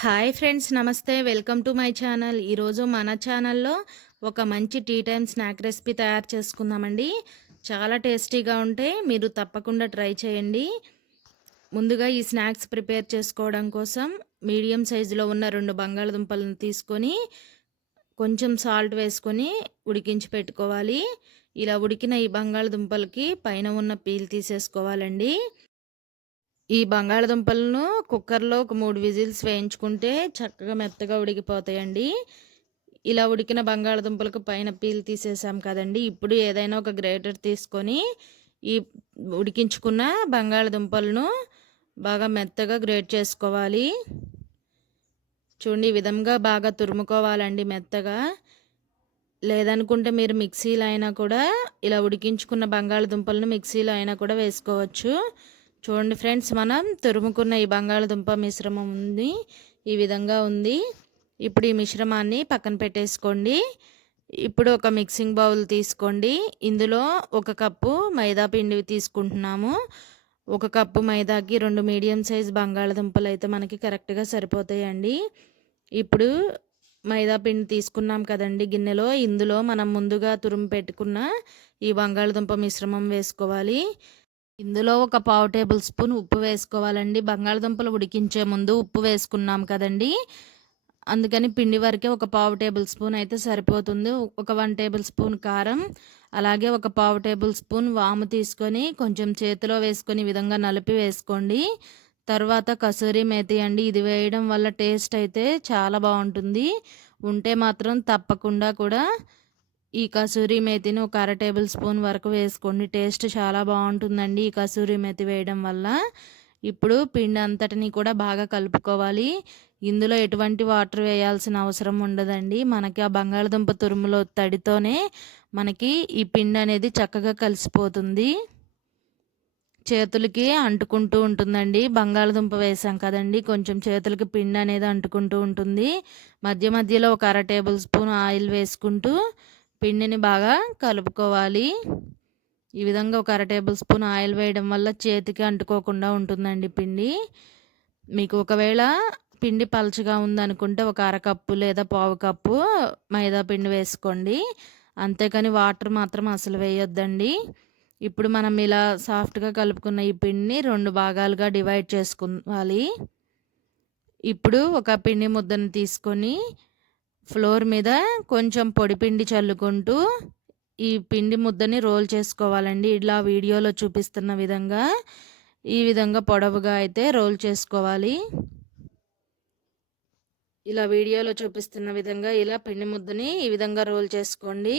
Hi friends నమస్తే. Welcome to my channel. ఈరోజు మన ఛానల్లో ఒక మంచి టీ టైమ్ స్నాక్ రెసిపీ తయారు చేసుకుందామండి. చాలా టేస్టీగా ఉంటే మీరు తప్పకుండా ట్రై చేయండి. ముందుగా ఈ స్నాక్స్ ప్రిపేర్ చేసుకోవడం కోసం మీడియం సైజులో ఉన్న రెండు బంగాళదుంపలను తీసుకొని కొంచెం సాల్ట్ వేసుకొని ఉడికించి పెట్టుకోవాలి. ఇలా ఉడికిన ఈ బంగాళదుంపలకి పైన ఉన్న పీల్ తీసేసుకోవాలండి. ఈ బంగాళదుంపలను కుక్కర్లో ఒక మూడు విజిల్స్ వేయించుకుంటే చక్కగా మెత్తగా ఉడికిపోతాయండి. ఇలా ఉడికిన బంగాళదుంపలకు పైన పీల్ తీసేసాం కదండి. ఇప్పుడు ఏదైనా ఒక గ్రేటర్ తీసుకొని ఈ ఉడికించుకున్న బంగాళదుంపలను బాగా మెత్తగా గ్రేట్ చేసుకోవాలి. చూడండి ఈ విధంగా బాగా తురుముకోవాలండి మెత్తగా. లేదనుకుంటే మీరు మిక్సీలో అయినా కూడా ఇలా ఉడికించుకున్న బంగాళదుంపలను మిక్సీలో అయినా కూడా వేసుకోవచ్చు. చూడండి ఫ్రెండ్స్ మనం తురుముకున్న ఈ బంగాళదుంప మిశ్రమం ఉంది. ఈ విధంగా ఉంది. ఇప్పుడు ఈ మిశ్రమాన్ని పక్కన పెట్టేసుకోండి. ఇప్పుడు ఒక మిక్సింగ్ బౌల్ తీసుకోండి. ఇందులో ఒక కప్పు మైదా పిండి తీసుకుంటున్నాము. ఒక కప్పు మైదాకి రెండు మీడియం సైజ్ బంగాళదుంపలు అయితే మనకి కరెక్ట్గా సరిపోతాయండి. ఇప్పుడు మైదా పిండి తీసుకున్నాం కదండి గిన్నెలో. ఇందులో మనం ముందుగా తురుము పెట్టుకున్న ఈ బంగాళదుంప మిశ్రమం వేసుకోవాలి. ఇందులో ఒక పావు టేబుల్ స్పూన్ ఉప్పు వేసుకోవాలండి. బంగాళదుంపలు ఉడికించే ముందు ఉప్పు వేసుకున్నాం కదండి. అందుకని పిండి వరకే ఒక పావు టేబుల్ స్పూన్ అయితే సరిపోతుంది. ఒక వన్ టేబుల్ స్పూన్ కారం అలాగే ఒక పావు టేబుల్ స్పూన్ వాము తీసుకొని కొంచెం చేతిలో వేసుకొని విధంగా నలిపి వేసుకోండి. తర్వాత కసూరి మేతి అండి ఇది వేయడం వల్ల టేస్ట్ అయితే చాలా బాగుంటుంది. ఉంటే మాత్రం తప్పకుండా కూడా ఈ కసూరి మేతిని ఒక అర టేబుల్ స్పూన్ వరకు వేసుకోండి. టేస్ట్ చాలా బాగుంటుందండి ఈ కసూరి మేతి వేయడం వల్ల. ఇప్పుడు పిండి అంతటిని కూడా బాగా కలుపుకోవాలి. ఇందులో ఎటువంటి వాటర్ వేయాల్సిన అవసరం ఉండదండి. మనకి ఆ బంగాళదుంప తురుములో తడితోనే మనకి ఈ పిండి అనేది చక్కగా కలిసిపోతుంది. చేతులకి అంటుకుంటూ ఉంటుందండి. బంగాళదుంప వేసాం కదండి. కొంచెం చేతులకి పిండి అనేది అంటుకుంటూ ఉంటుంది. మధ్య మధ్యలో ఒక అర టేబుల్ స్పూన్ ఆయిల్ వేసుకుంటూ పిండిని బాగా కలుపుకోవాలి. ఈ విధంగా ఒక అర టేబుల్ స్పూన్ ఆయిల్ వేయడం వల్ల చేతికి అంటుకోకుండా ఉంటుందండి పిండి. మీకు ఒకవేళ పిండి పలచగా ఉందనుకుంటే ఒక అరకప్పు లేదా పావు కప్పు మైదా పిండి వేసుకోండి. అంతేకాని వాటర్ మాత్రం అసలు వేయొద్దండి. ఇప్పుడు మనం ఇలా సాఫ్ట్గా కలుపుకున్న ఈ పిండిని రెండు భాగాలుగా డివైడ్ చేసుకోవాలి ఇప్పుడు ఒక పిండి ముద్దను తీసుకొని ఫ్లోర్ మీద కొంచెం పొడిపిండి చల్లుకుంటూ ఈ పిండి ముద్దని రోల్ చేసుకోవాలండి. ఇలా వీడియోలో చూపిస్తున్న విధంగా ఈ విధంగా పొడవుగా అయితే రోల్ చేసుకోవాలి. ఇలా వీడియోలో చూపిస్తున్న విధంగా ఇలా పిండి ముద్దని ఈ విధంగా రోల్ చేసుకోండి.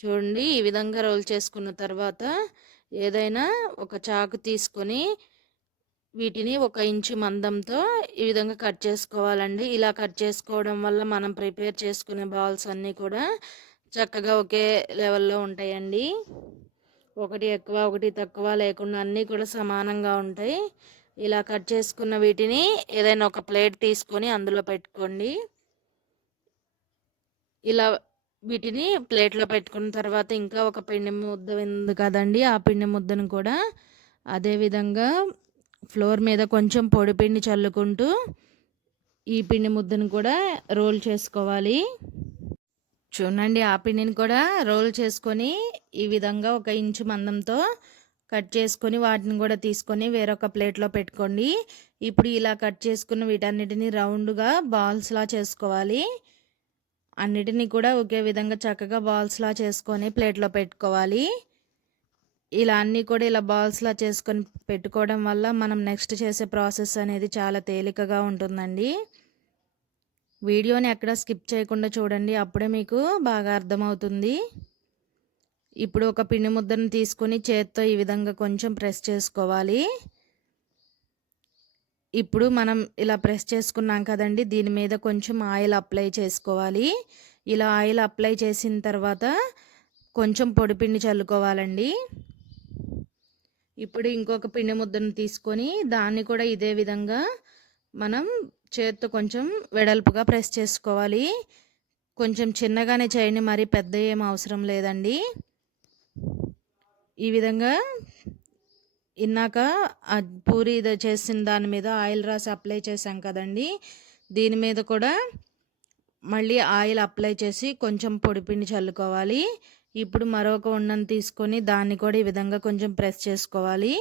చూడండి ఈ విధంగా రోల్ చేసుకున్న తర్వాత ఏదైనా ఒక చాకు తీసుకొని వీటిని ఒక ఇంచు మందంతో ఈ విధంగా కట్ చేసుకోవాలండి. ఇలా కట్ చేసుకోవడం వల్ల మనం ప్రిపేర్ చేసుకునే బాల్స్ అన్నీ కూడా చక్కగా ఒకే లెవెల్లో ఉంటాయండి. ఒకటి ఎక్కువ ఒకటి తక్కువ లేకుండా అన్నీ కూడా సమానంగా ఉంటాయి. ఇలా కట్ చేసుకున్న వీటిని ఏదైనా ఒక ప్లేట్ తీసుకొని అందులో పెట్టుకోండి. ఇలా వీటిని ప్లేట్లో పెట్టుకున్న తర్వాత ఇంకా ఒక పిండి ముద్ద ఉంది కదండి ఆ పిండి ముద్దను కూడా అదేవిధంగా ఫ్లోర్ మీద కొంచెం పొడి పిండి చల్లుకుంటూ ఈ పిండి ముద్దను కూడా రోల్ చేసుకోవాలి. చూడండి ఆ పిండిని కూడా రోల్ చేసుకొని ఈ విధంగా ఒక ఇంచు మందంతో కట్ చేసుకొని వాటిని కూడా తీసుకొని వేరొక ప్లేట్లో పెట్టుకోండి. ఇప్పుడు ఇలా కట్ చేసుకున్న వీటన్నిటిని రౌండ్గా బాల్స్లా చేసుకోవాలి. అన్నిటినీ కూడా ఒకే విధంగా చక్కగా బాల్స్లా చేసుకొని ప్లేట్లో పెట్టుకోవాలి. ఇలా అన్నీ కూడా ఇలా బాల్స్లా చేసుకొని పెట్టుకోవడం వల్ల మనం నెక్స్ట్ చేసే ప్రాసెస్ అనేది చాలా తేలికగా ఉంటుందండి. వీడియోని ఎక్కడ స్కిప్ చేయకుండా చూడండి అప్పుడే మీకు బాగా అర్థమవుతుంది. ఇప్పుడు ఒక పిండి ముద్దను తీసుకొని చేత్తో ఈ విధంగా కొంచెం ప్రెస్ చేసుకోవాలి. ఇప్పుడు మనం ఇలా ప్రెస్ చేసుకున్నాం కదండి దీని మీద కొంచెం ఆయిల్ అప్లై చేసుకోవాలి. ఇలా ఆయిల్ అప్లై చేసిన తర్వాత కొంచెం పొడిపిండి చల్లుకోవాలండి. ఇప్పుడు ఇంకొక పిండి ముద్దను తీసుకొని దాన్ని కూడా ఇదే విధంగా మనం చేత్తో కొంచెం వెడల్పుగా ప్రెస్ చేసుకోవాలి. కొంచెం చిన్నగానే చేయండి మరి పెద్ద ఏం అవసరం లేదండి. ఈ విధంగా ఇన్నాక ఆ పూరి చేసిన దాని మీద ఆయిల్ రాసి అప్లై చేసాం కదండి. దీని మీద కూడా మళ్ళీ ఆయిల్ అప్లై చేసి కొంచెం పొడిపిండి చల్లుకోవాలి. ఇప్పుడు మరొక ఉండని తీసుకొని దాన్ని కూడా ఈ విధంగా కొంచెం ప్రెస్ చేసుకోవాలి.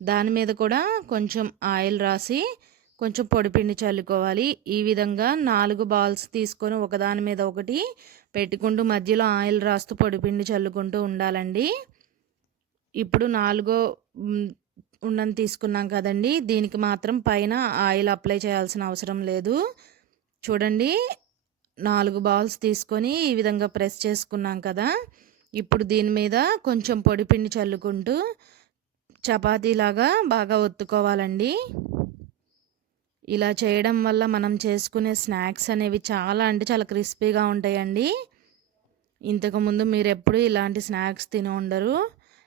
దాని మీద కూడా కొంచెం ఆయిల్ రాసి కొంచెం పొడిపిండి చల్లుకోవాలి. ఈ విధంగా నాలుగు బాల్స్ తీసుకొని ఒకదాని మీద ఒకటి పెట్టుకుంటూ మధ్యలో ఆయిల్ రాస్తూ పొడిపిండి చల్లుకుంటూ ఉండాలండి. ఇప్పుడు నాలుగో ఉండని తీసుకున్నాం కదండి. దీనికి మాత్రం పైన ఆయిల్ అప్లై చేయాల్సిన అవసరం లేదు. చూడండి నాలుగు బాల్స్ తీసుకొని ఈ విధంగా ప్రెస్ చేసుకున్నాం కదా. ఇప్పుడు దీని మీద కొంచెం పొడిపిండి చల్లుకుంటూ చపాతీలాగా బాగా ఒత్తుకోవాలండి. ఇలా చేయడం వల్ల మనం చేసుకునే స్నాక్స్ అనేవి చాలా అంటే చాలా క్రిస్పీగా ఉంటాయండి. ఇంతకుముందు మీరు ఎప్పుడు ఇలాంటి స్నాక్స్ తిని ఉండరు.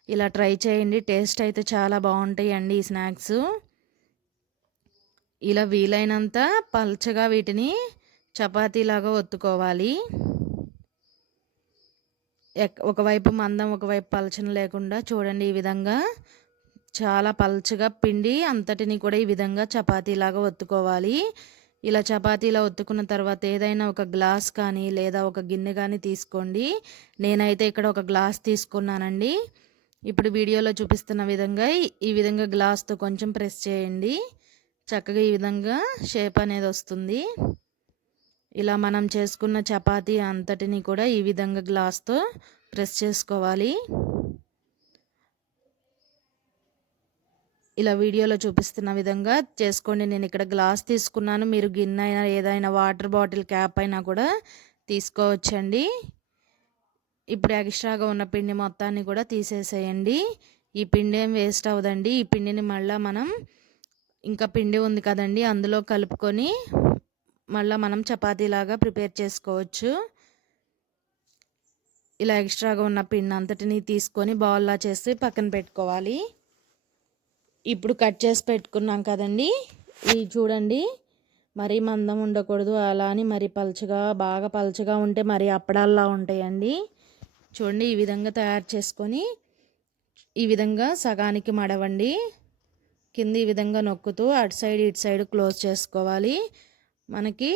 ఇలా ట్రై చేయండి టేస్ట్ అయితే చాలా బాగుంటాయండి ఈ స్నాక్స్. ఇలా వీలైనంత పల్చగా వీటిని చపాతీలాగా ఒత్తుకోవాలి. ఒకవైపు మందం ఒకవైపు పలచన లేకుండా చూడండి ఈ విధంగా. చాలా పల్చగా పిండి అంతటిని కూడా ఈ విధంగా చపాతీలాగా ఒత్తుకోవాలి. ఇలా చపాతీలా ఒత్తుకున్న తర్వాత ఏదైనా ఒక గ్లాస్ కానీ లేదా ఒక గిన్నె కానీ తీసుకోండి. నేనైతే ఇక్కడ ఒక గ్లాస్ తీసుకున్నానండి. ఇప్పుడు వీడియోలో చూపిస్తున్న విధంగా ఈ విధంగా గ్లాస్తో కొంచెం ప్రెస్ చేయండి. చక్కగా ఈ విధంగా షేప్ అనేది వస్తుంది. ఇలా మనం చేసుకున్న చపాతీ అంతటిని కూడా ఈ విధంగా గ్లాస్తో ప్రెస్ చేసుకోవాలి. ఇలా వీడియోలో చూపిస్తున్న విధంగా చేసుకోండి. నేను ఇక్కడ గ్లాస్ తీసుకున్నాను. మీరు గిన్నె అయినా ఏదైనా వాటర్ బాటిల్ క్యాప్ అయినా కూడా తీసుకోవచ్చండి. ఇప్పుడు ఎక్స్ట్రాగా ఉన్న పిండి మొత్తాన్ని కూడా తీసేసేయండి. ఈ పిండి ఏం వేస్ట్ అవ్వదండి. ఈ పిండిని మళ్ళీ మనం ఇంకా పిండి ఉంది కదండి అందులో కలుపుకొని మళ్ళీ మనం చపాతీలాగా ప్రిపేర్ చేసుకోవచ్చు. ఇలా ఎక్స్ట్రాగా ఉన్న పిండి అంతటిని తీసుకొని బౌల్లా చేసి పక్కన పెట్టుకోవాలి. ఇప్పుడు కట్ చేసి పెట్టుకున్నాం కదండి. ఇది చూడండి. మరీ మందం ఉండకూడదు. అలా అని మరీ పలుచగా బాగా పలుచగా ఉంటే మరీ అప్పడాల్లా ఉంటాయండి. చూడండి ఈ విధంగా తయారు చేసుకొని ఈ విధంగా సగానికి మడవండి. కింద ఈ విధంగా నొక్కుతూ అటు సైడ్ ఇటు సైడ్ క్లోజ్ చేసుకోవాలి. మనకి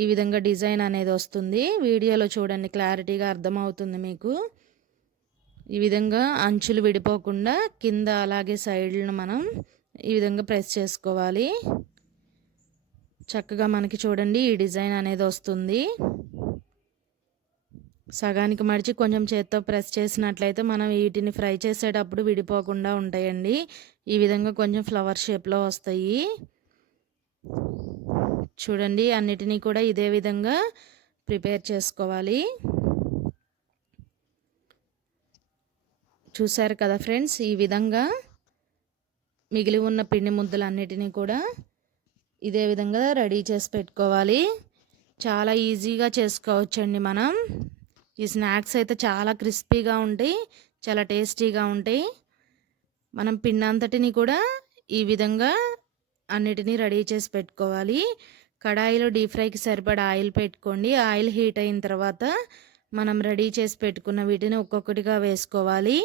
ఈ విధంగా డిజైన్ అనేది వస్తుంది. వీడియోలో చూడండి క్లారిటీగా అర్థమవుతుంది మీకు. ఈ విధంగా అంచులు విడిపోకుండా కింద అలాగే సైడ్లను మనం ఈ విధంగా ప్రెస్ చేసుకోవాలి. చక్కగా మనకి చూడండి ఈ డిజైన్ అనేది వస్తుంది. సగానికి మడిచి కొంచెం చేత్తో ప్రెస్ చేసినట్లయితే మనం వీటిని ఫ్రై చేసేటప్పుడు విడిపోకుండా ఉంటాయండి. ఈ విధంగా కొంచెం ఫ్లవర్ షేప్లో వస్తాయి. చూడండి అన్నిటినీ కూడా ఇదే విధంగా ప్రిపేర్ చేసుకోవాలి. చూసారు కదా ఫ్రెండ్స్ ఈ విధంగా మిగిలి ఉన్న పిండి ముద్దలన్నిటినీ కూడా ఇదే విధంగా రెడీ చేసి పెట్టుకోవాలి. చాలా ఈజీగా చేసుకోవచ్చండి మనం. ఈ స్నాక్స్ అయితే చాలా క్రిస్పీగా ఉంటాయి చాలా టేస్టీగా ఉంటాయి. మనం పిండి అంతటిని కూడా ఈ విధంగా అన్నిటినీ రెడీ చేసి పెట్టుకోవాలి. కడాయిలో డీప్ ఫ్రైకి సరిపడా ఆయిల్ పెట్టుకోండి. ఆయిల్ హీట్ అయిన తర్వాత మనం రెడీ చేసి పెట్టుకున్న వీటిని ఒక్కొక్కటిగా వేసుకోవాలి.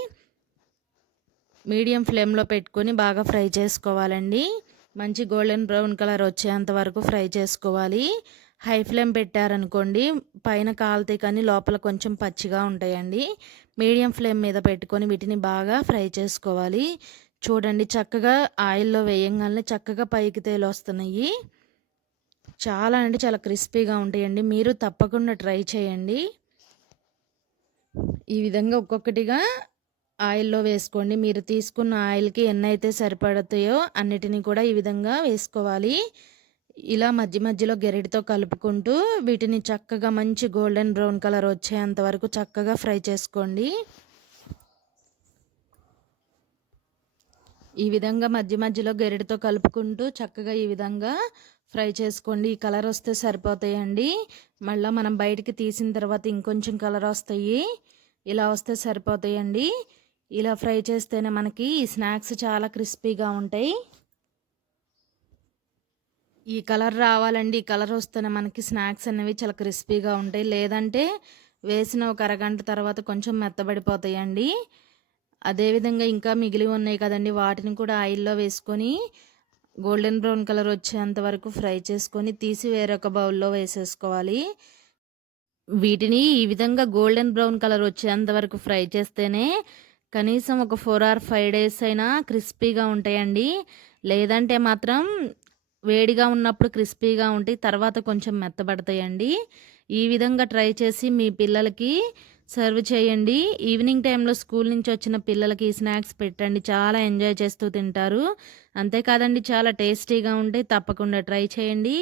మీడియం ఫ్లేమ్లో పెట్టుకొని బాగా ఫ్రై చేసుకోవాలండి. మంచి గోల్డెన్ బ్రౌన్ కలర్ వచ్చేంత వరకు ఫ్రై చేసుకోవాలి. హై ఫ్లేమ్ పెట్టారనుకోండి పైన కాలుతాయి కానీ లోపల కొంచెం పచ్చిగా ఉంటాయండి. మీడియం ఫ్లేమ్ మీద పెట్టుకొని వీటిని బాగా ఫ్రై చేసుకోవాలి. చూడండి చక్కగా ఆయిల్లో వేయంగానే చక్కగా పైకి తేలు వస్తున్నాయి చాలా అంటే చాలా క్రిస్పీగా ఉంటాయండి. మీరు తప్పకుండా ట్రై చేయండి. ఈ విధంగా ఒక్కొక్కటిగా ఆయిల్లో వేసుకోండి. మీరు తీసుకున్న ఆయిల్కి ఎన్నైతే సరిపడతాయో అన్నిటినీ కూడా ఈ విధంగా వేసుకోవాలి. ఇలా మధ్య మధ్యలో గెరటితో కలుపుకుంటూ వీటిని చక్కగా మంచి గోల్డెన్ బ్రౌన్ కలర్ వచ్చేంత వరకు చక్కగా ఫ్రై చేసుకోండి. ఈ విధంగా మధ్య మధ్యలో గెరటితో కలుపుకుంటూ చక్కగా ఈ విధంగా ఫ్రై చేసుకోండి. ఈ కలర్ వస్తే సరిపోతాయండి. మళ్ళీ మనం బయటికి తీసిన తర్వాత ఇంకొంచెం కలర్ వస్తాయి. ఇలా వస్తే సరిపోతాయండి. ఇలా ఫ్రై చేస్తేనే మనకి ఈ స్నాక్స్ చాలా క్రిస్పీగా ఉంటాయి. ఈ కలర్ రావాలండి. ఈ కలర్ వస్తేనే మనకి స్నాక్స్ అనేవి చాలా క్రిస్పీగా ఉంటాయి. లేదంటే వేసిన ఒక అరగంట తర్వాత కొంచెం మెత్తబడిపోతాయండి. అదేవిధంగా ఇంకా మిగిలి ఉన్నాయి కదండి. వాటిని కూడా ఆయిల్లో వేసుకొని గోల్డెన్ బ్రౌన్ కలర్ వచ్చేంత వరకు ఫ్రై చేసుకొని తీసి వేరొక బౌల్లో వేసేసుకోవాలి. వీటిని ఈ విధంగా గోల్డెన్ బ్రౌన్ కలర్ వచ్చేంత వరకు ఫ్రై చేస్తేనే కనీసం ఒక ఫోర్ ఆర్ ఫైవ్ డేస్ అయినా క్రిస్పీగా ఉంటాయండి. లేదంటే మాత్రం వేడిగా ఉన్నప్పుడు క్రిస్పీగా ఉంటాయి తర్వాత కొంచెం మెత్తబడతాయండి. ఈ విధంగా ట్రై చేసి మీ పిల్లలకి సర్వ్ చేయండి. ఈవినింగ్ టైంలో స్కూల్ నుంచి వచ్చిన పిల్లలకి స్నాక్స్ పెట్టండి. చాలా ఎంజాయ్ చేస్తూ తింటారు. అంతేకాదండి చాలా టేస్టీగా ఉంటాయి తప్పకుండా ట్రై చేయండి.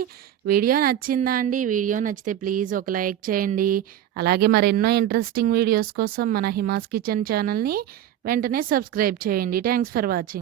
వీడియో నచ్చిందా అండి? వీడియో నచ్చితే ప్లీజ్ ఒక లైక్ చేయండి. అలాగే మరెన్నో ఇంట్రెస్టింగ్ వీడియోస్ కోసం మన హిమాస్ కిచెన్ ఛానల్ని వెంటనే సబ్స్క్రైబ్ చేయండి. Thanks for watching.